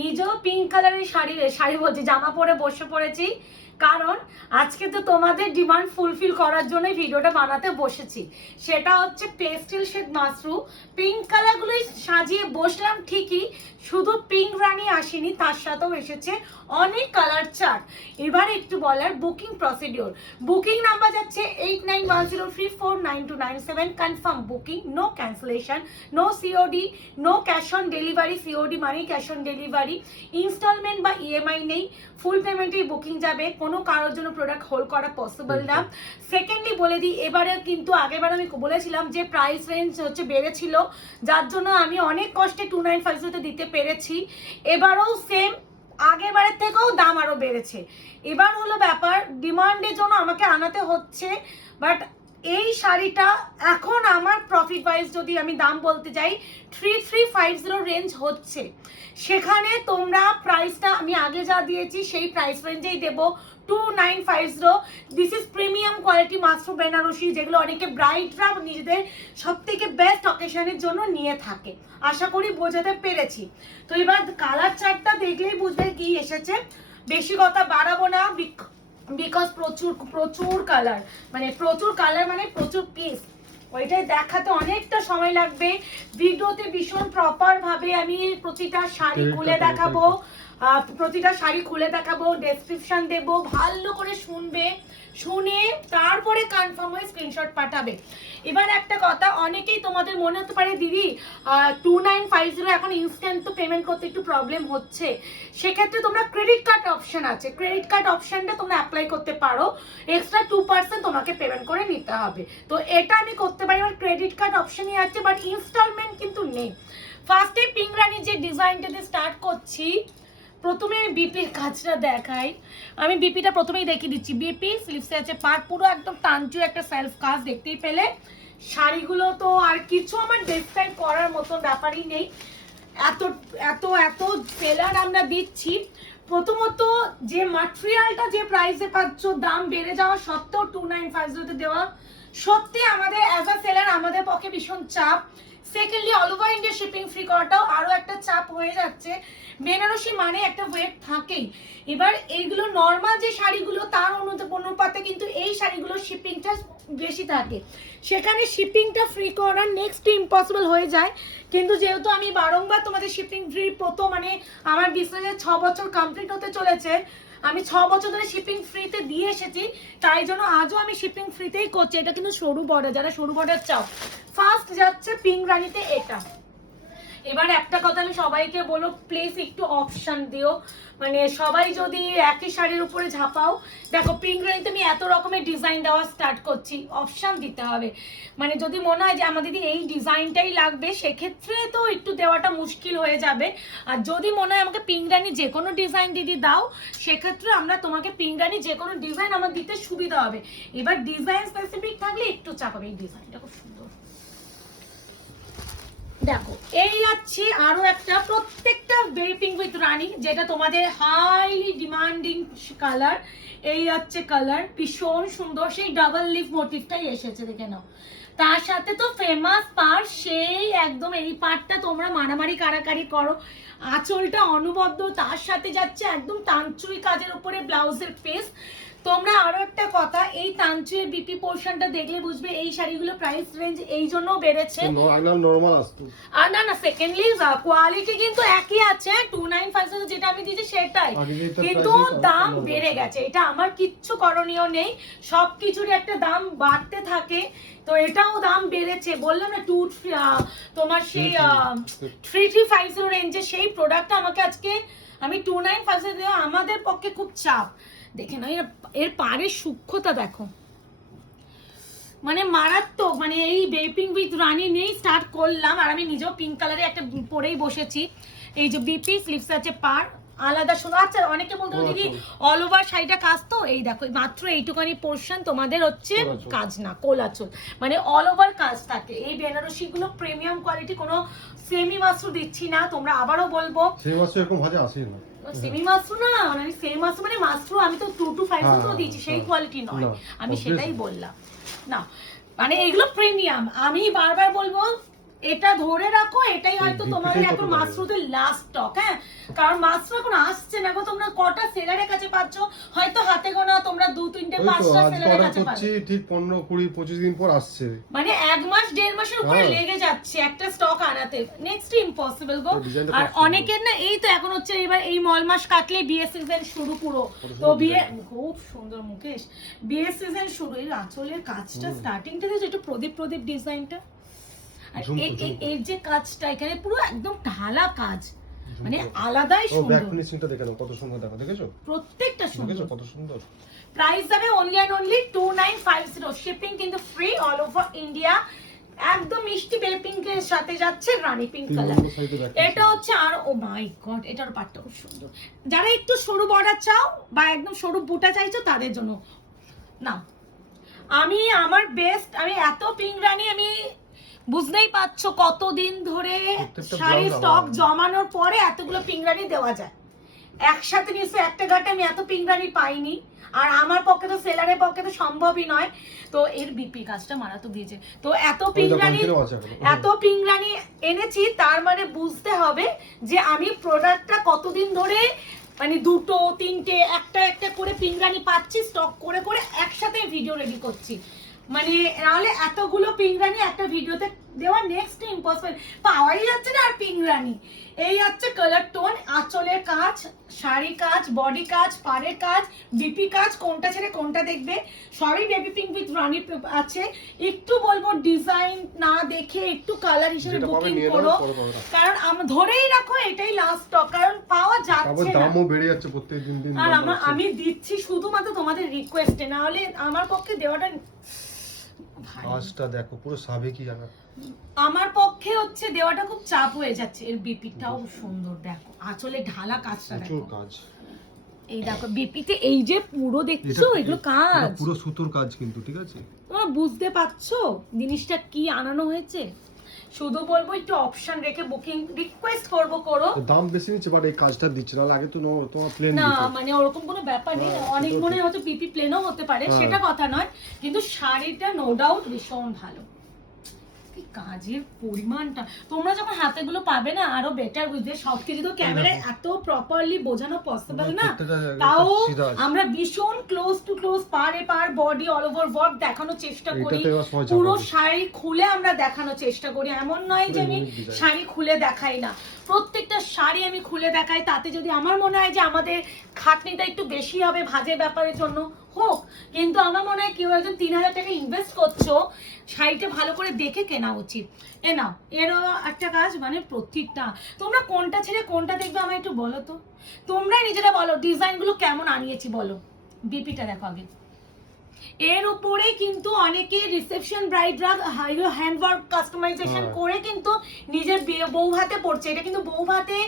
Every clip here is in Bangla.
নিজেও পিঙ্ক কালারের শাড়ি বলছি, জামা পরে বসে পড়েছি, কারণ আজকে তো তোমাদের ডিমান্ড ফুলফিল করার জন্য ভিডিওটা বানাতে বসেছি। সেটা হচ্ছে পেস্টেল শেড মাশরু পিঙ্ক কালারগুলোই সাজিয়ে বসলাম ঠিকই, শুধু পিঙ্ক রানী আসেনি, তার সাথেও এসেছে অনেক কালার চার্ট। এবার একটু বলার বুকিং প্রসিডিওর। বুকিং নাম্বার যাচ্ছে 8910349297। Confirm booking, no cancellation, no COD, no cash on delivery. COD মানে ক্যাশ অন ডেলিভারি, ইনস্টলমেন্ট বা ইএমআই নেই, ফুল পেমেন্টেই বুকিং যাবে, কোনো কারোর জন্য প্রোডাক্ট হোল্ড করা পসিবল না। সেকেন্ডলি বলে দিই, এবারে কিন্তু আগেরবার আমি বলেছিলাম যে প্রাইস রেঞ্জ হচ্ছে বেড়েছিল, যার জন্য আমি অনেক কষ্টে 2950 দিতে পেরেছি। এবারও সেম, আগেরবারের থেকেও দাম আরো বেড়েছে। এবার হলো ব্যাপার, ডিমান্ডের জন্য আমাকে আনাতে হচ্ছে, বাট এই শাড়িটা এখন আমার প্রফিট ওয়াইজ যদি আমি দাম বলতে যাই 3350 রেঞ্জ হচ্ছে, সেখানে তোমরা প্রাইসটা আমি আগে যা দিয়েছি সেই প্রাইস রেঞ্জেই দেবো, 2950। This is premium quality mashru Banarasi, যেগুলো অনেকে ব্রাইডরা নিজেদের সব থেকে বেস্ট অকেশনের জন্য নিয়ে থাকে। আশা করি বোঝাতে পেরেছি। তো এবার কালার চার্টটা দেখলেই বুঝবে কি এসেছে, বেশি কথা বাড়াবো না, বিকজ প্রচুর প্রচুর কালার, মানে প্রচুর কালার মানে প্রচুর পিস, ওইটাই দেখাতে অনেকটা সময় লাগবে। ভিডিওতে ভীষণ প্রপার ভাবে আমি প্রতিটা শাড়ি খুলে দেখাবো, ডেসক্রিপশন দেবো, ভালো করে শুনবে, শুনে তারপরে কনফার্ম হয়ে স্ক্রিনশট পাঠাবে। এবার একটা কথা, অনেকেই তোমাদের মনে হতে পারে দিদি 2950 এখন ইনস্ট্যান্ট তো পেমেন্ট করতে একটু প্রবলেম হচ্ছে, সেক্ষেত্রে তোমরা ক্রেডিট কার্ড অপশন আছে, ক্রেডিট কার্ড অপশনটা তোমরা অ্যাপ্লাই করতে পারো, এক্সট্রা 2% তোমাকে পেমেন্ট করে নিতে হবে। তো এটা আমি করতে পারি, আমার ক্রেডিট কার্ড অপশনই আছে, বাট ইনস্টলমেন্ট কিন্তু নেই। ফার্স্টে পিঙ্ক রানী যে ডিজাইনটা দিয়ে স্টার্ট করছি, প্রথমে বিপির কাজটা দেখাই। আমি বিপিটা প্রথমেই দেখিয়ে দিচ্ছি। বিপি স্লিভসে আছে পার, পুরো একদম টানচু একটা সেলফ কাজ, দেখতেই পেলে। শাড়িগুলো তো আর কিছু আমার ডিসক্রাইব করার মতো ব্যাপারই নেই, এত এত এত সেলার আমরা দিচ্ছি। প্রথমত যে ম্যাটেরিয়ালটা যে প্রাইসে পাচ্ছ, দাম বেড়ে যাওয়া সত্ত্বেও 2950 দেওয়া সত্যি আমাদের অ্যাজ আ সেলার আমাদের পক্ষে ভীষণ চাপ। Secondly all over India shipping free করাটাও আরো একটা চাপ হয়ে যাচ্ছে। বেনারসি মানে একটা ওয়েট থাকেই। এবার এইগুলো নর্মাল যে শাড়িগুলো তার অনুপাতে কিন্তু এই শাড়িগুলো শিপিংটা বেশি থাকে, সেখানে শিপিংটা ফ্রি করা নেক্সট ইম্পসিবল হয়ে যায়। কিন্তু যেহেতু আমি বারংবার তোমাদের শিপিং ফ্রি প্রথম, মানে আমার বিজনেসের 6 বছর কমপ্লিট হতে চলেছে, আমি 6 বছর ধরে শিপিং ফ্রিতে দিয়ে এসেছি, তাই জন্য আজও আমি শিপিং ফ্রিতেই করছি। এটা কিন্তু সরু বর্ডার, যারা সরু বর্ডার চাও। ফার্স্ট যাচ্ছে পিঙ্ক রানীতে এটা। এবার একটা কথা আমি সবাইকে বলবো, প্লিজ একটু অপশন দিও, মানে সবাই যদি একই শাড়ির উপরে ঝাঁপাও, দেখো পিঙ্ক রানীতে আমি এত রকমের ডিজাইন দেওয়া স্টার্ট করছি, অপশন দিতে হবে। মানে যদি মনে হয় যে আমাদের এই ডিজাইনটাই লাগবে, সেক্ষেত্রে তো একটু দেওয়াটা মুশকিল হয়ে যাবে। আর যদি মনে হয় আমাকে পিঙ্ক রানী যে কোনো ডিজাইন দিদি দাও, সেক্ষেত্রে আমরা তোমাকে পিঙ্ক রানী যে কোনো ডিজাইন আমার দিতে সুবিধা হবে। এবার ডিজাইন স্পেসিফিক থাকলে একটু চাপ হবে। এই ডিজাইনটা খুব সুন্দর, দেখো। এই যাচ্ছি আরো একটা, প্রত্যেকটা বেবি পিঙ্ক উইথ রানী, যেটা তোমাদের হাইলি ডিমান্ডিং কালার। এই হচ্ছে কালার, ভীষণ সুন্দর, সেই ডাবল লিফ মোটিভটাই এসেছে, দেখে নাও। তার সাথে তো ফেমাস পার, সেই একদম এই পার্টটা তোমরা মারামারি কারাকারি করো, আঁচলটা অনবদ্য, তার সাথে যাচ্ছে একদম তানচুই কাজের উপরে ব্লাউজের পেস। তোমরা আরো একটা কথা, এই তানচুয়ের বিপি পোরশনটা দেখলে বুঝবে এই শাড়িগুলো প্রাইস রেঞ্জ এই জন্য বেড়েছে। নরমাল আসতো, আর না সেকেন্ডলি কোয়ালিটি কিন্তু একই আছে, 2950 যেটা আমি দিয়েছি সেটাই, কিন্তু দাম বেড়ে গেছে। এটা আমার কিচ্ছু করণীয় নেই, সবকিছুরই একটা দাম বাড়তে থাকে, তো এটাও দাম বেড়েছে। বললাম না তোমার সেই 3350 রেঞ্জে সেই প্রোডাক্টটা আমাকে আজকে আমি 2950 দেওয়া আমাদের পক্ষে খুব চাপ। দেখে না এর পাড়ের সূক্ষ্মতা দেখো, মানে মারাত্মক। মানে এই বেপিং উইথ রানী নেই স্টার্ট করলাম, আর আমি নিজেও পিঙ্ক কালারে একটা পরেই বসেছি। এই যে বিপি স্লিভস আছে পার, আলাদা সুন্দর। আচ্ছা অনেকে বলতে দিদি অল ওভার শাড়িটা কাজ, তো এই দেখো মাত্র এইটুকানি পোর্শন তোমাদের হচ্ছে কাজ না, কোলাচল, মানে অল ওভার কাজ থাকে। এই বেনারসি গুলো প্রিমিয়াম কোয়ালিটি, কোনো সেমি মাশরু দিচ্ছি না, তোমরা আবারও বলবো সেমি মাশরু এরকম ভাজা আসে না, সেমি মাশরু না, মানে আমি সেমি মাশরু মানে মাশরু আমি তো 2 to 5 দিচ্ছি, সেই কোয়ালিটি নয়, আমি সেটাই বললাম না। মানে এগুলো প্রিমিয়াম, আমি বারবার বলবো এটা ধরে রাখো, এটাই হয়তো এই তোমাদের বিপিটাই এখন কত মাসরুদের লাস্ট স্টক। হ্যাঁ, কারণ মাসরু এখন আসছে না গো। তোমরা কটা সেলারের কাছে পাচ্ছ? হয়তো হাতে গোনা তোমরা 2-3টে ওই তো 5টা আজকে সেলারের অর্ডার কাছে পাচ্ছ। করছি, ঠিক 15, 20, 25 দিন পর আসছে। মানে 1 মাস 1.5 মাসের উপরে হ্যাঁ। লেগে যাচ্ছে একটা স্টক আনাতে। নেক্সট ইম্পসিবল গো। তো ডিজাইনটা আর খুব সুন্দর। অনেকের না এই তো এখন হচ্ছে এবার এই মল মাস কাটলে বিয়ে সিজন শুরু পুরো। তো বিয়ে খুব সুন্দর মুকেশ, বিয়ে সিজন শুরু। এই আঁচলের কাজটা স্টার্টিংটা দেখো, একটু প্রদীপ প্রদীপ ডিজাইনটা। আর এর যে কাজটা এখানে পুরো একদম ঢালা কাজ, মানে আলাদাই ও ব্যাক সুন্দর। ফিনিশিংটা দেখে নাও কত সুন্দর, দেখেছো? প্রত্যেকটা দেখেছো সুন্দর। কত সুন্দর? প্রাইস যাবে অনলি অ্যান্ড অনলি 2950। শিপিং কিন্তু ফ্রি অল ওভার ইন্ডিয়া। একদম মিষ্টি বেবি পিঙ্কের সাথে যাচ্ছে রানী পিঙ্ক 3 কালার। নম্বর সাইজে ব্যাক এটা হচ্ছে আর ও মাই গড, এটার পাটটা খুব সুন্দর। যারা একটু সরু বর্ডার চাও বা একদম সরু বুটা চাইছো তাদের জন্য না। আমি আমার বেস্ট, আমি এত পিঙ্ক রানী, আমি বুঝতেই পারছো কতদিন ধরে প্রত্যেকটা শাড়ি ব্লাউজ স্টক আলাদা। জমানোর পরে এতগুলো পিঙ্ক রানী দেওয়া যায়। একসাথে নিশ্চয় একটা ঘাটে আমি এত পিঙ্ক রানী পাইনি, আর আমার পক্ষে তো সেলারের পক্ষে তো সম্ভবই নয়। তো এর বিপি কাজটা মারাত্মক দিয়েছে। তো এত পিঙ্ক রানী, এত পিঙ্ক রানী এনেছি, তার মানে বুঝতে হবে যে আমি প্রোডাক্টটা কতদিন ধরে মানে 2টো 3টে একটা একটা করে পিঙ্ক রানী পাচ্ছি, স্টক করে করে একসাথে ভিডিও রেডি করছি। মানে নাহলে এতগুলো পিঙ্ক রানী একটা ভিডিওতে দেওয়া নেক্সট ইম্পসিবল, পাওয়াই যাচ্ছে না আর পিঙ্ক রানী। এই হচ্ছে কালার টোন, আঁচলের কাজ, শাড়ি কাজ, বডি কাজ, পাড়ের কাজ, বিপি কাজ, কোনটা ছেড়ে কোনটা দেখবে। সবই বেবি পিঙ্ক উইথ রানী আছে। একটু বলবো ডিজাইন না দেখে একটু কালার হিসেবে বুকিং করো, কারণ ধরেই রাখো এটাই লাস্ট স্টক, কারণ পাওয়া যাচ্ছে না। দামও বেড়ে যাচ্ছে প্রত্যেক দিন দিন। আর আমি দিচ্ছি শুধুমাত্র তোমাদের রিকোয়েস্টে, না হলে আমার পক্ষে দেওয়াটা কাজটা দেখো পুরো সাবেকি জানা। আমার পক্ষে হচ্ছে দেওয়াটা খুব চাপ হয়ে যাচ্ছে। এর বিপিটাও সুন্দর, দেখো আঁচলে ঢালা কাজটা দেখো। কাজ এই দেখো বিপিতে এই যে পুরো দেখছো এগুলো কাজ, পুরো সুতোর কাজ কিন্তু, ঠিক আছে? তোমরা বুঝতে পারছো জিনিসটা কি আনানো হয়েছে। শুধু বলবো একটু অপশন রেখে বুকিং রিকোয়েস্ট করো। দাম বেশি নিচ্ছে বাট এই কাজটা দিচ্ছে না, আগে তো তোমার প্লেন না মানে ওরকম কোনো ব্যাপার নেই। অনেক মনে হয়তো পিপি প্লেনও হতে পারে, সেটা কথা নয়, কিন্তু শাড়িটা নো ডাউট ভীষণ ভালো। কি কাজের পরিমাণটা তোমরা যখন হাতে গুলো পাবে না, আরো বেটার বুঝবে। সবকিছু তো ক্যামেরায় এত প্রপারলি বোঝানো পসিবল না, তাও আমরা ভীষণ ক্লোজ টু ক্লোজ পার বডি অল ওভার ওয়ার্ক দেখানোর চেষ্টা করি। পুরো শাড়ি খুলে আমরা দেখানোর চেষ্টা করি, এমন নয় যে আমি শাড়ি খুলে দেখাই না। প্রত্যেকটা শাড়ি আমি খুলে দেখাই। তাতে যদি আমার মনে হয় যে আমাদের খাটনিটা একটু বেশি হবে ভাজের ব্যাপারের জন্য হোক, কিন্তু আমার মনে হয় কেউ একজন 3000 টাকা ইনভেস্ট করছো, শাড়িটা ভালো করে দেখে কেনা উচিত। এ নাও, এরও একটা কাজ, মানে প্রত্যেকটা তোমরা কোনটা ছেড়ে কোনটা দেখবে আমার একটু বলো তো। তোমরাই নিজেরা বলো ডিজাইনগুলো কেমন আনিয়েছি বলো। বিপিটা দেখো আগে। এর উপরে কিন্তু অনেকে রিসেপশন ব্রাইডরা হ্যান্ড ওয়ার্ক কাস্টমাইজেশন করে কিন্তু নিজের বউ হাতে পড়ছে। এটা কিন্তু বউ হাতে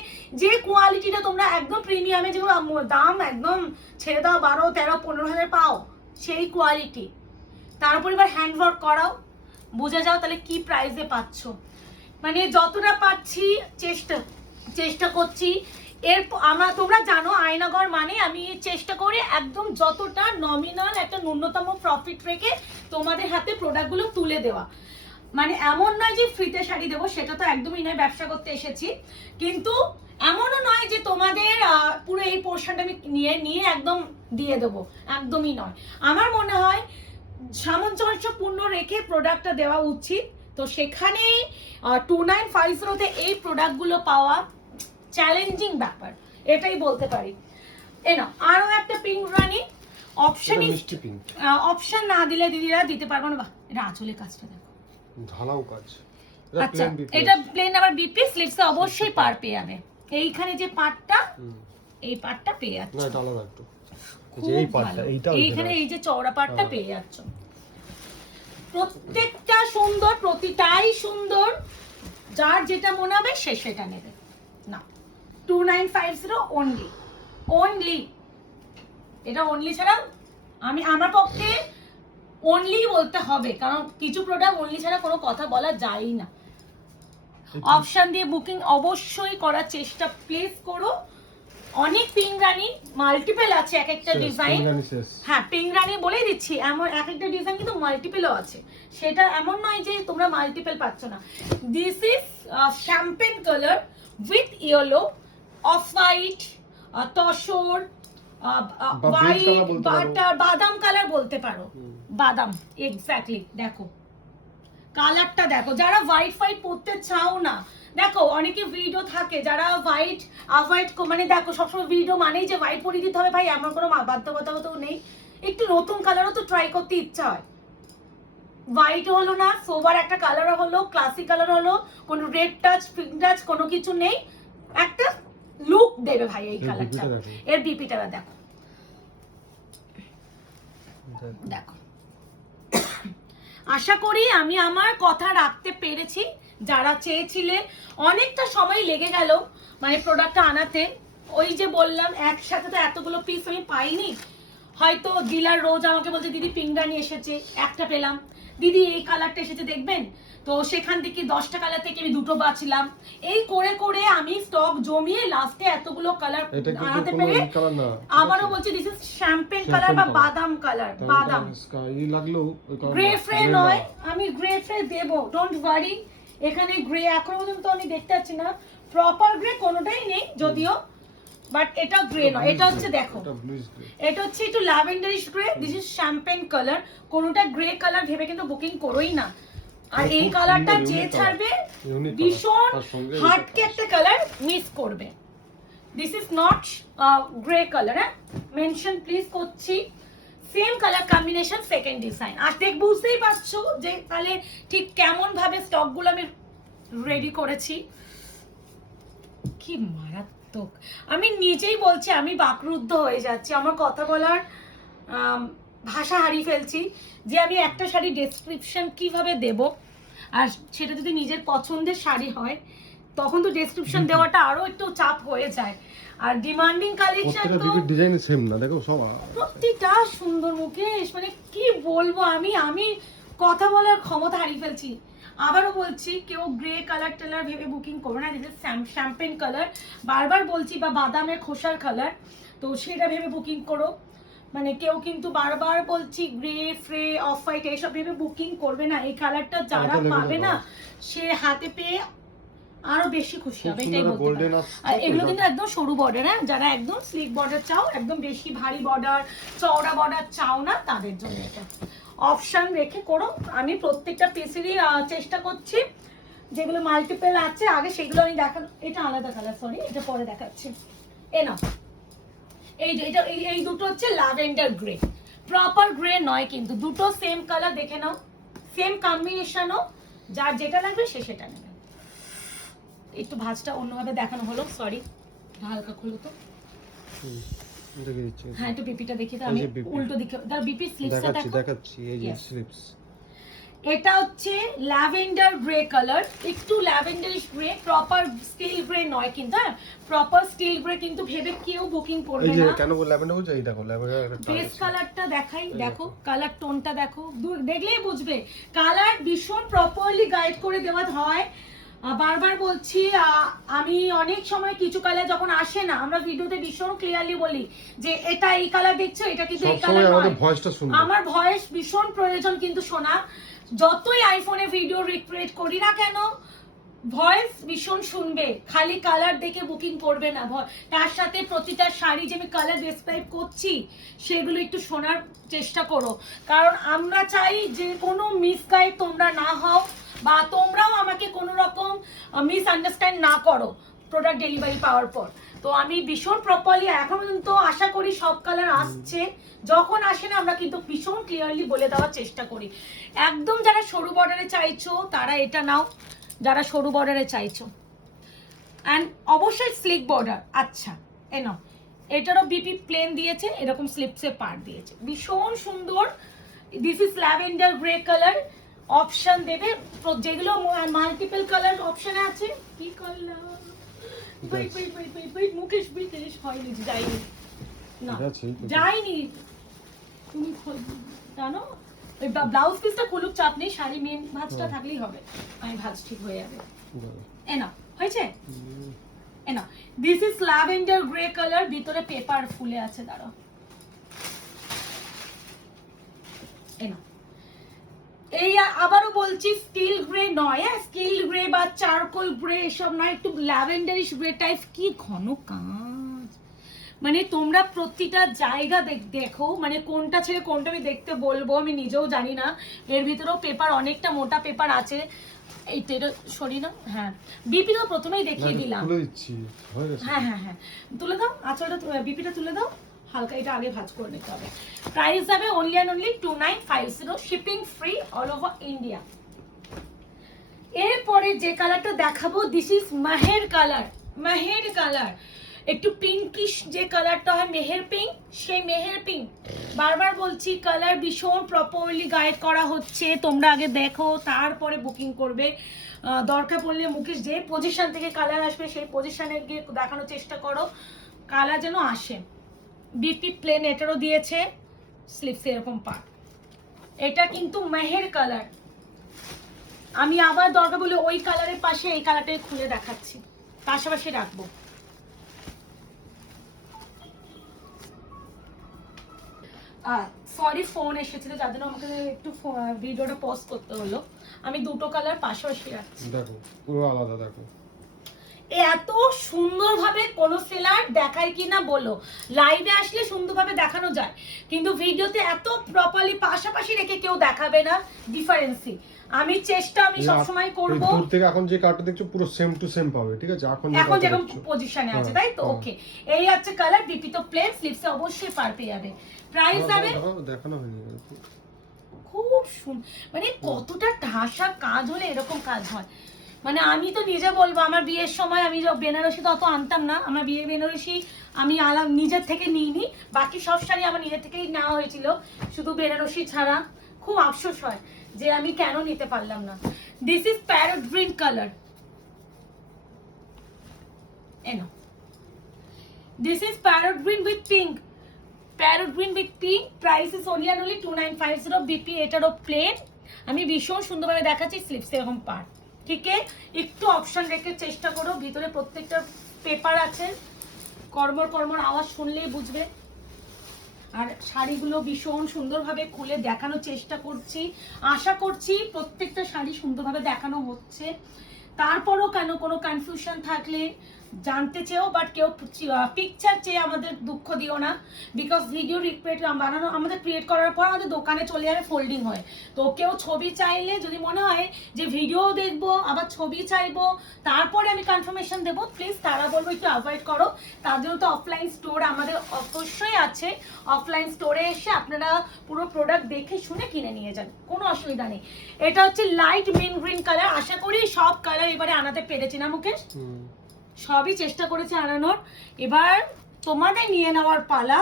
যে কোয়ালিটিটা তোমরা একদম প্রিমিয়ামে, যেগুলো দাম একদম ছেড়ে দাও 12, 13, 15,000 পাও, সেই কোয়ালিটি। তার উপর এবার হ্যান্ড ওয়ার্ক করাও, বুঝে যাও তাহলে কি প্রাইসে পাচ্ছ। মানে যতটা পাচ্ছি চেষ্টা করছি। তোমরা জানো আয়নাঘর মানে আমি চেষ্টা করি একদম যতটা নমিনাল একটা ন্যূনতম প্রফিট রেখে তোমাদের হাতে প্রোডাক্টগুলো তুলে দেওয়া। মানে এমন নয় যে ফ্রিতে শাড়ি দেবো, সেটা তো একদমই নয়, ব্যবসা করতে এসেছি। কিন্তু এমনও নয় যে তোমাদের পুরো এই পোর্শনটা আমি নিয়ে একদম দিয়ে দেবো, একদমই নয়। আমার মনে হয় সামঞ্জস্যপূর্ণ রেখে প্রোডাক্টটা দেওয়া উচিত। তো সেখানে 2950-তে এই প্রোডাক্টগুলো পাওয়া চ্যালেঞ্জিং ব্যাপার, এটাই বলতে পারি। না আরো একটা পিঙ্ক রানী অপশন না দিলে দিদিরা দিতে পারবো না। বাহ, এটা আঁচলের কাজটা দেখো, ঢালাও কাজ। আচ্ছা এটা প্লেন, আবার বিপি স্লিভসে অবশ্যই পার পেয়ে যাবে। এইখানে যে পাটটা, এই পাটটা পেয়ে যাচ্ছে, না এটা আলাদা একটু, এই পাটটা এইখানে এই যে চওড়া পাটটা পেয়ে যাচ্ছ। প্রত্যেকটা সুন্দর, প্রতিটাই সুন্দর। যার যেটা মনে হবে সে সেটা নেবে না। 2950 অনলি এটা অনলি ছাড়া আমার পক্ষে অনলি বলতে হবে, কারণ কিছু প্রোডাক্ট অনলি ছাড়া কোনো কথা বলা যায় না। অপশন দিয়ে বুকিং অবশ্যই করার চেষ্টা প্লিজ করো। অনেক পিঙ্ক রানী মাল্টিপল আছে এক একটা শেষ, ডিজাইন। পিঙ্ক রানী শেষ। হ্যাঁ পিঙ্ক রানী বলেই দিচ্ছি, এমন এক একটা ডিজাইন কিন্তু মাল্টিপলও আছে, সেটা এমন নয় যে তোমরা মাল্টিপল পাচ্ছ না। This is champagne colour with yellow, off white, tussar, বা beige হোয়াইট, colour বলতে পারো। বাটার, বাদাম কালার বলতে পারো, বাদাম এক্স্যাক্টলি। দেখো কালারটা দেখো, যারা হোয়াইট হোয়াইট পরতে চাও না, দেখো অনেকে ভিডিও থাকে যারা হোয়াইট অ্যাভয়েড মানে দেখো সবসময় ভিডিও মানেই যে হোয়াইট পরিয়ে দিতে হবে, ভাই আমার কোনো বাধ্যবাধকতাও নেই, একটু নতুন কালারও তো ট্রাই করতে ইচ্ছা হয়। হোয়াইট হলো না, সোবার একটা কালার হলো, ক্লাসিক কালার হলো, কোনো রেড টাচ পিঙ্ক টাচ কোনো কিছু নেই, একটা লুক দেবে ভাই এই কালারটা। এর বিপিটা দেখো, দেখো আশা করি আমি আমার কথা রাখতে পেরেছি। যারা চেয়েছিলে, অনেকটা সময় লেগে গেল মানে প্রোডাক্টটা আনাতে, ওই যে বললাম একসাথে তো এতগুলো পিস আমি পাইনি, হয়তো ডিলার রোজ আমাকে বলছে দিদি পিঙ্ক রানী এসেছে, একটা পেলাম, দিদি এই কালারটা এসেছে দেখবেন, তো সেখান থেকে 10টা কালার থেকে আমি 2টো বাঁচলাম, এই করে করে আমি স্টক জমিয়ে লাস্টে এতগুলো কালার আনাতে পেরে। আবারও বলছি দিস ইজ শ্যাম্পেন কালার বা বাদাম কালার, বাদাম স্কাই লাগলো, ওই কালার গ্রে ফ্রে নয়, আমি grey Fry Dev, don't worry. এখানে গ্রে এখনো পর্যন্ত আমি দেখতে পাচ্ছি না, প্রপার গ্রে কোনোটাই নেই যদিও, বাট এটা গ্রে নয়, এটা হচ্ছে দেখো এটা হচ্ছে একটু lavenderish grey, this is champagne colour, কোনোটা গ্রে কালার ভেবে কিন্তু বুকিং করোই না। আর এই কালারটা যে ছাড়বে ভীষণ হার্টকে একটা কালার মিস করবে। This is not grey colour, হ্যাঁ মেনশন প্লিজ করছি, same colour combination second design. আর দেখ বুঝতেই পারছো যে তাহলে ঠিক কেমন ভাবে স্টক গুলো আমি রেডি করেছি, কি মারাত্মক। আমি নিজেই বলছি আমি বাকরুদ্ধ হয়ে যাচ্ছি, আমার কথা বলার ভাষা হারিয়ে ফেলছি, যে আমি একটা শাড়ি ডেসক্রিপশন কিভাবে দেব, আর সেটা যদি নিজের পছন্দের শাড়ি হয় তখন তো ডেসক্রিপশন দেওয়াটা আরো একটু চাপ হয়ে যায়। আর ডিমান্ডিং কালেকশন তো ডিজাইন সেম না, দেখো সব প্রত্যেকটা সুন্দর, মুকেশ মানে কি বলবো, আমি কথা বলার ক্ষমতা হারিয়ে ফেলছি। আবারও বলছি কেউ গ্রে কালার টেলার ভেবে বুকিং করো না, যেটা শ্যাম্পেন কালার বারবার বলছি, বা বাদামের খোসার কালার, তো সেটা ভেবে বুকিং করো। মানে কেউ কিন্তু বারবার বলছি গ্রে ফ্রে অফ হোয়াইট এইসব ভেবে বুকিং করবে না, এই কালারটা যারা পাবে না সে হাতে পেয়ে আরো বেশি খুশি হবে, এটাই বলতে পারি। আর এগুলো কিন্তু একদম সরু বর্ডার, হ্যাঁ যারা একদম স্লিক বর্ডার চাও, একদম বেশি ভারী বর্ডার চওড়া বর্ডার চাও না, তাদের জন্য এটা অপশন রেখে করো। আমি প্রত্যেকটা পিসেরই চেষ্টা করছি, যেগুলো মাল্টিপল আছে আগে সেগুলো আমি দেখা, এটা আলাদা কালার সরি, এটা পরে দেখাচ্ছি। এ না এই যে এটা এই দুটো হচ্ছে ল্যাভেন্ডার গ্রে, প্রপার গ্রে নয় কিন্তু, দুটো সেম কালার দেখে নাও, সেম কম্বিনেশনও, যার যেটা লাগবে সে সেটা নেবে। একটু ভাঁজটা অন্যভাবে দেখানো হলো, সরি হালকা খুলো তো, হ্যাঁ একটু বিপিটা দেখি তো, আমি উল্টো দিকে দাও, বিপি স্লিপসটা দেখো, দেখাচ্ছি এই যে স্লিপস। এটা হচ্ছে ল্যাভেন্ডার গ্রে কালার, একটু lavenderish grey, proper still grey নয় কিন্তু, হ্যাঁ প্রপার স্টিল গ্রে কিন্তু ভেবে কেউ বুকিং করবে এই যে না। কেন ল্যাভেন্ডার বলছো, এই দেখো ল্যাভেন্ডার একটা বেস কালারটা দেখাই, দেখো কালার টোনটা দেখো, দেখলেই বুঝবে কালার ভীষণ প্রপারলি গাইড করে দেওয়া হয়। বারবার বলছি, আমি অনেক সময় কিছু কালার যখন আসে না, আমরা ভিডিওতে ভীষণ ক্লিয়ারলি বলি যে এটা এই কালার দেখছো, এটা কিন্তু এই কালার নয়। আমার ভয়েস ভীষণ প্রয়োজন কিন্তু শোনা, যতই আইফোনে ভিডিও রিক্রিয়েট করি না কেন ভয়েস ভীষণ শুনবে, খালি কালার দেখে বুকিং করবে না, তার সাথে প্রতিটা শাড়ি যে আমি কালার ডেসক্রাইব করছি সেগুলো একটু শোনার চেষ্টা করো, কারণ আমরা চাই যে কোনো মিসগাইড তোমরা না হও, বা তোমরাও আমাকে কোনো রকম মিসআন্ডারস্ট্যান্ড না করো প্রোডাক্ট ডেলিভারি পাওয়ার পর। তো আমি ভীষণ প্রপারলি এখন পর্যন্ত আশা করি সব কালার আসছে, যখন আসে না আমরা কিন্তু ভীষণ ক্লিয়ারলি বলে দেওয়ার চেষ্টা করি। একদম যারা সরু বর্ডারে চাইছো তারা এটা নাও, যারা সরু বর্ডারে চাইছো, অ্যান্ড অবশ্যই স্লিক বর্ডার। আচ্ছা এ নাও, এটারও বিপি প্লেন দিয়েছে, এরকম স্লিপসে পার্ট দিয়েছে, ভীষণ সুন্দর। This is lavender grey colour, option দেবে যেগুলো মাল্টিপল কালার অপশন আছে। কি কালার মুকেশ বিকেশ হয়নি, যাইনি না যাইনি, তুমি জানো ওই ব্লাউজ পিসটা খুলুক, চাপ নেই, শাড়ি মেন ভাঁজটা থাকলেই হবে, আমি ভাঁজ ঠিক হয়ে যাবে। এ না হয়েছে, না this is lavender grey colour, ভিতরে পেপার ফুলে আছে, দাঁড়াও না এই আবারও বলছি স্টিল গ্রে নয়, হ্যাঁ স্টিল গ্রে বা চারকোল গ্রে এসব নয়, একটু ল্যাভেন্ডারিশ গ্রে টাইপ। কি ঘন কাজ, মানে তোমরা প্রতিটা জায়গা দেখো, মানে কোনটা ছেড়ে কোনটা আমি দেখতে বলবো আমি নিজেও জানি না। এর ভিতরেও পেপার অনেকটা মোটা পেপার আছে, এইটা এটা সরি না, হ্যাঁ বিপি তো প্রথমেই দেখিয়ে দিলাম। হ্যাঁ হ্যাঁ হ্যাঁ তুলে দাও আঁচলটা, বিপিটা তুলে দাও হালকা, এটা আগে ভাঁজ করে নিতে হবে। প্রাইস যাবে only and only 2950, shipping free all over India. এরপরে যে কালারটা দেখাবো this is Meher colour, Meher colour একটু পিঙ্কিশ যে কালারটা হয় মেহের পিঙ্ক, সেই মেহের পিঙ্ক। বারবার বলছি কালার ভীষণ প্রপারলি গাইড করা হচ্ছে, তোমরা আগে দেখো তারপরে বুকিং করবে। দরকার পড়লে মুকেশ যে পজিশন থেকে কালার আসবে সেই পজিশনে গিয়ে দেখানোর চেষ্টা করো, কালার যেন আসে। বিপি প্লেন এটারও দিয়েছে, স্লিপস এরকম পার্ট। এটা কিন্তু মেহের কালার, আমি আবার দরকার বলে ওই কালারের পাশে এই কালারটাই খুলে দেখাচ্ছি, পাশাপাশি রাখবো। সরি ফোন এসেছিল যার জন্য আমাকে একটু ভিডিওটা পজ করতে হলো। আমি দুটো কালার পাশাপাশি রাখছি, দেখো পুরো আলাদা। দেখো এত সুন্দরভাবে কোন সেলার দেখায় কিনা বলো, লাইভে আসলে সুন্দরভাবে দেখানো যায় কিন্তু ভিডিওতে এত প্রপারলি পাশাপাশি রেখে কেউ দেখাবে না ডিফারেন্সই। আমি সবসময় করব। দূর থেকে এখন যে কার্ডটা দেখছো পুরো সেম টু সেম পাবে, ঠিক আছে? এখন যেরকম পজিশনে আছে তাই তো, ওকে এই হচ্ছে কালার। বিপি তো প্লেন, স্লিপসে অবশ্যই পার পেয়ে যাবে। প্রাইস যাবে দেখানো হয়নি, খুব মানে কতটা ঢাসা কাজ হলে এরকম কাজ হয়। মানে আমি তো নিজে বলবো আমার বিয়ের সময় আমি বেনারসি তো অত আনতাম না, আমার বিয়ে বেনারসি আমি নিজের থেকে নিইনি, বাকি সব শাড়ি আমার নিজের থেকেই নেওয়া হয়েছিল, শুধু বেনারসি ছাড়া। খুব আফসোস হয় যে আমি কেন নিতে পারলাম না। This is parrot green colour, this is parrot green with pink, parrot green with pink. Price is only and only 2950 BP. এটারও প্লেন, আমি ভীষণ সুন্দরভাবে দেখাচ্ছি, স্লিপস এরকম পার্ট। ঠিক আছে, একটু অপশন রেখে চেষ্টা করো, ভিতরে প্রত্যেকটা পেপার আছে, কর্মর আওয়াজ শুনলেই বুঝবে। আর শাড়িগুলো ভীষণ সুন্দরভাবে খুলে দেখানোর চেষ্টা করছি, আশা করছি প্রত্যেকটা শাড়ি সুন্দরভাবে দেখানো হচ্ছে। তারপরও কেন কোনো কনফিউশন থাকলে জানতে চেয়েও, বাট কেউ পিকচার চেয়ে আমাদের দুঃখ দিও না, বিকজ ভিডিও রিক্রিয়েট বানানো আমাদের ক্রিয়েট করার পর আমাদের দোকানে চলে যাবে, ফোল্ডিং হয়। তো কেউ ছবি চাইলে যদি মনে হয় যে ভিডিও দেখবো আবার ছবি চাইবো তারপরে আমি কনফার্মেশন দেবো, প্লিজ তারা বলবো একটু অ্যাভয়েড করো। তার জন্য তো অফলাইন স্টোর আমাদের অবশ্যই আছে, অফলাইন স্টোরে এসে আপনারা পুরো প্রোডাক্ট দেখে শুনে কিনে নিয়ে যান, কোনো অসুবিধা নেই। এটা হচ্ছে লাইট মিন গ্রিন কালার, আশা করি সব কালার এবারে আনাতে পেরেছি না মুকেশ? সবই চেষ্টা করেছে আনানোর, এবার তোমাদের নিয়ে নেওয়ার পালা।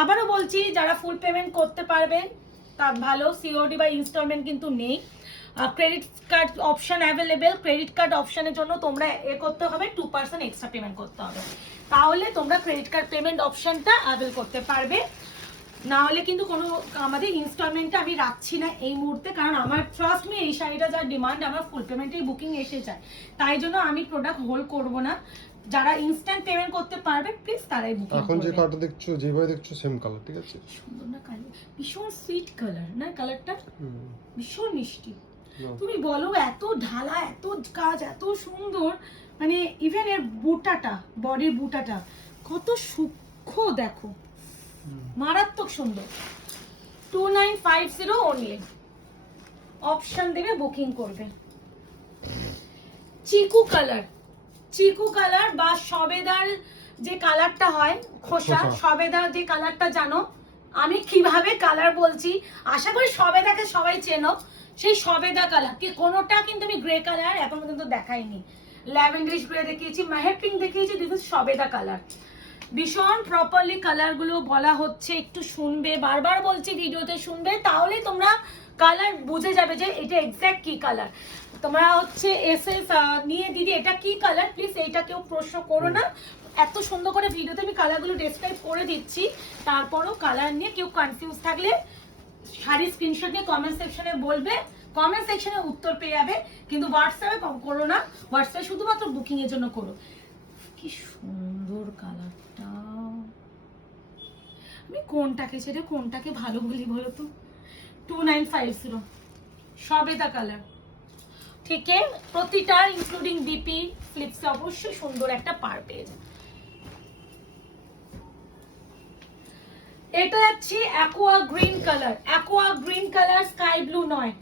আবারও বলছি যারা ফুল পেমেন্ট করতে পারবেন তার ভালো, সিওডি বা ইনস্টলমেন্ট কিন্তু নেই। Credit card option available, credit card অপশনের জন্য তোমরা করতে হবে 2% এক্সট্রা পেমেন্ট করতে হবে, তাহলে তোমরা ক্রেডিট কার্ড পেমেন্ট অপশনটা অ্যাভেল করতে পারবে। না হলে কিন্তু কোনো আমাদের ইনস্টলমেন্টে আমি রাখছি না এই মুহূর্তে, কারণ আমার ট্রাস্ট মি এই শাড়িটা যার ডিমান্ড আমার ফুল পেমেন্টেই বুকিং এসে যায়, তাই জন্য আমি প্রোডাক্ট হোল্ড করব না। যারা ইনস্ট্যান্ট পেমেন্ট করতে পারবে প্লিজ তারাই বুকিং করবে। এখন যে কালারটা দেখছো, যেভাবে দেখছো সেম কালার, ঠিক আছে? সুন্দর না কালার, ভীষণ সুইট কালার না কালারটা, ভীষণ মিষ্টি। তুমি বলো এত ঢালা, এত কাজ, এত সুন্দর, মানে ইভেন এর বুটাটা, বডির বুটাটা কত সূক্ষ্ম দেখো, মারাত্মক সুন্দর। 2950 অনলি, অপশন দেবে বুকিং করবে। চিকু কালার, চিকু কালার বা সবেদার যে কালারটা হয়, খোসা সবেদার যে কালারটা, জানো আমি কিভাবে কালার বলছি, আশা করি সবেদাকে সবাই চেনো, সেই সবেদা কালার কি কোনোটা কিন্তু আমি গ্রে কালার এখন পর্যন্ত দেখাইনি। ল্যাভেন্ডারিশ গ্রে দেখিয়েছি, মেহের পিঙ্ক দেখিয়েছি, দিস ইজ সবেদা কালার। ভীষণ প্রপারলি কালারগুলো বলা হচ্ছে, একটু শুনবে, বারবার বলছি ভিডিওতে শুনবে, তাহলে তোমরা কালার বুঝে যাবে যে এটা এক্স্যাক্ট কি কালার। তোমরা হচ্ছে এসএস নিয়ে দিদি এটা কি কালার, প্লিজ এইটা কেউ প্রশ্ন করো না, এত সুন্দর করে ভিডিওতে আমি কালারগুলো ডেসক্রাইব করে দিচ্ছি, তারপরও কালার নিয়ে কেউ কনফিউজ থাকলে শাড়ি স্ক্রিনশট নিয়ে কমেন্ট সেকশনে বলবে, কমেন্ট সেকশনে উত্তর পেয়ে যাবে, কিন্তু হোয়াটসঅ্যাপে করো না, হোয়াটসঅ্যাপে শুধুমাত্র বুকিং এর জন্য করো। কি সুন্দর কালারটা। আমি কোনটাকে ছেড়ে কোনটাকে ভালো বলি বলো তো? 2950 সবেদা কালার। ঠিক আছে, প্রতিটা ইনক্লুডিং বিপি ফ্লিপসে অবশ্যই সুন্দর একটা পার পেয়ে যাবে। এটা যাচ্ছে aqua green colour. Aqua green colour sky blue নয়,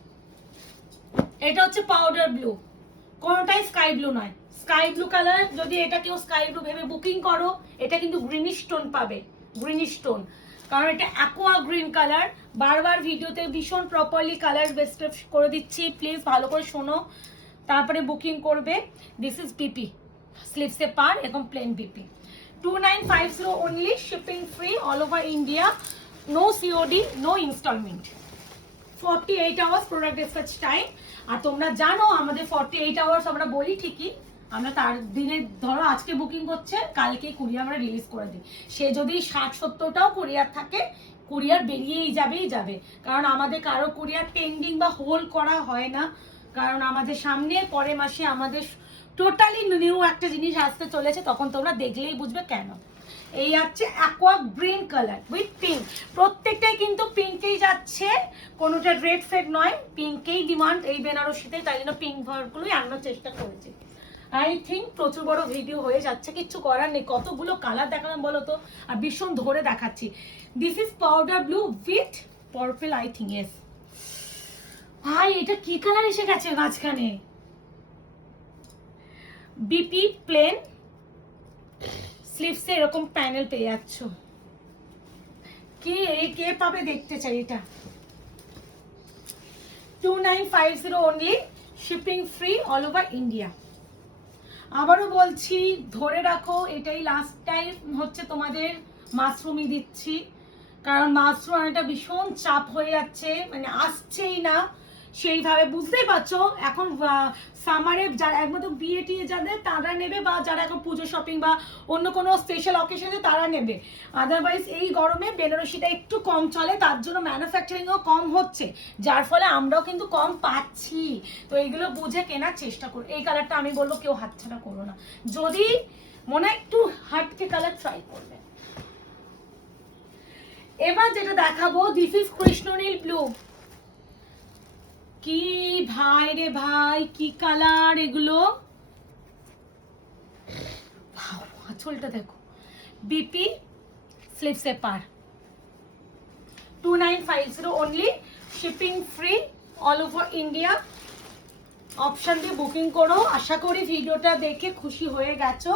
এটা হচ্ছে পাউডার ব্লু, কোনটাই স্কাই ব্লু নয়। স্কাই ব্লু কালার যদি এটা কেউ স্কাই ব্লু ভেবে বুকিং করো, এটা কিন্তু গ্রিনিশ টোন পাবে, গ্রিনিশ টোন, কারণ এটা অ্যাকোয়া গ্রিন কালার। বারবার ভিডিওতে ভীষণ প্রপারলি কালার ডেসক্রাইব করে দিচ্ছি, প্লিজ ভালো করে শোনো, তারপরে বুকিং করবে। দিস ইজ বিপি, স্লিভসে পার এবং plane BP. 2950 only, shipping free all over India, no COD, no installment, 48 hours product dispatch time। আর তোমরা জানো আমাদের 48 hours আমরা বলি ঠিকই, আমরা তার দিনে ধরো আজকে বুকিং করছে, কালকে কুরিয়ার আমরা রিলিজ করে দিই। সে যদি 60-70টাও কুরিয়ার থাকে, কুরিয়ার বেরিয়েই যাবে, কারণ আমাদের কারো কুরিয়ার পেন্ডিং বা হোল্ড করা হয় না, কারণ আমাদের সামনে পরের মাসে আমাদের টোটালি নিউ একটা জিনিস আসতে চলেছে, তখন তোমরা দেখলেই বুঝবে কেন। এই হচ্ছে aqua green colour with pink, প্রত্যেকটাই কিন্তু পিঙ্কেই যাচ্ছে, কোনোটা রেড ফেড নয়, পিঙ্কেই ডিমান্ড এই বেনারসিতে, তাই জন্য পিঙ্ক ভার্গুলোই আনার চেষ্টা করেছি। আই থিঙ্ক প্রচুর বড় ভিডিও হয়ে যাচ্ছে, কিচ্ছু করার নেই, কতগুলো কালার দেখালাম বলো তো, আর ভীষণ ধরে দেখাচ্ছি। This is powder blue with purple, I think, yes. ভাই এটা কি কালার এসে গেছে মাঝখানে? বিপি প্লেন, স্লিভসে এরকম প্যানেল পেয়ে যাচ্ছ। কে পাবে দেখতে চাই এটা। 2950 only, shipping free all over India। আবারও বলছি, ধরে রাখো, এটাই লাস্ট টাইম হচ্ছে তোমাদের মাশরুমই দিচ্ছি, কারণ মাশরুম এটা ভীষণ চাপ হয়ে যাচ্ছে, মানে আসছেই না সেইভাবে, বুঝতেই পারছো। এখন সামারে যারা একমাত্র বিয়ে টিয়ে যাদের তারা নেবে, বা যারা এখন পুজো শপিং বা অন্য কোনো স্পেশাল অকেশনে তারা নেবে, আদারওয়াইজ এই গরমে বেনারসিটা একটু কম চলে, তার জন্য ম্যানুফ্যাকচারিংও কম হচ্ছে, যার ফলে আমরাও কিন্তু কম পাচ্ছি। তো এইগুলো বুঝে কেনার চেষ্টা করো। এই কালারটা আমি বলবো কেউ হাতছাড়া করো না, যদি মনে হয় একটু হাটকে কালার ট্রাই করবে। এবার যেটা দেখাবো, দিস ইজ কৃষ্ণনীল ব্লু। কি ভাই রে ভাই, কি কালার এগুলো, আঁচলটা দেখো, বিপি স্লিভসে পার। 2950 only, shipping free all over India। Option দিয়ে বুকিং করো। আশা করি ভিডিওটা দেখে খুশি হয়ে গেছো।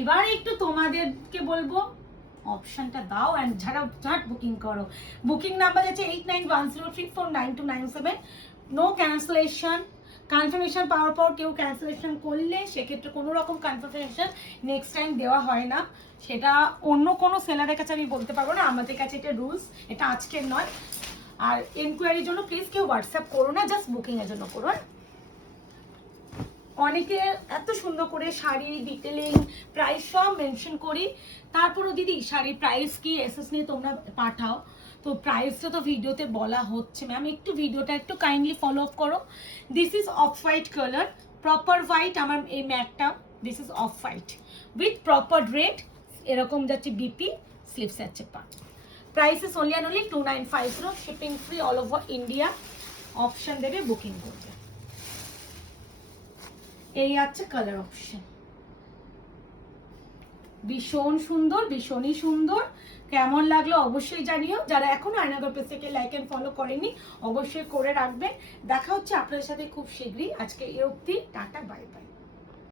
এবার একটু তোমাদেরকে বলবো, অপশনটা দাও এন্ড ঝাট বুকিং করো। বুকিং নাম্বার আছে 8910349297। No cancellation. কনফার্মেশন পাওয়ার পর কেউ ক্যান্সেলেশন করলে সেক্ষেত্রে কোনো রকম কনফার্মেশন নেক্সট টাইম দেওয়া হয় না, সেটা অন্য কোনো সেলারের কাছে আমি বলতে পারবো না, আমাদের কাছে এটা রুলস, এটা আজকের নয়। আর এনকোয়ারির জন্য প্লিজ কেউ হোয়াটসঅ্যাপ করো না, জাস্ট বুকিংয়ের জন্য করো। অনেকে এত সুন্দর করে শাড়ি ডিটেলিং প্রাইস সব মেনশন করি, তারপরও দিদি শাড়ির প্রাইস কি এসএস নিয়ে তোমরা পাঠাও, তো প্রাইসটা তো ভিডিওতে বলা হচ্ছে, ম্যাম একটু ভিডিওটা একটু কাইন্ডলি ফলো আপ করো। This is off white colour, proper white আমার এই ম্যাটটা, this is off white with proper red, এরকম যাচ্ছে বিপি, স্লিভস যাচ্ছে পা। Price is only and only 2950, shipping free all over India. Option দেবে, বুকিং করবে। এই আছে কালার অপশন, ভীষণ সুন্দর, ভীষণই সুন্দর। কেমন লাগলো অবশ্যই জানিও। যারা এখনো আয়নাঘর পেজ থেকে লাইক এন্ড ফলো করেনি অবশ্যই করে রাখবে। দেখা হচ্ছে আপনাদের সাথে খুব শীঘ্রই। আজকে এই অবধি, টাটা, বাই বাই।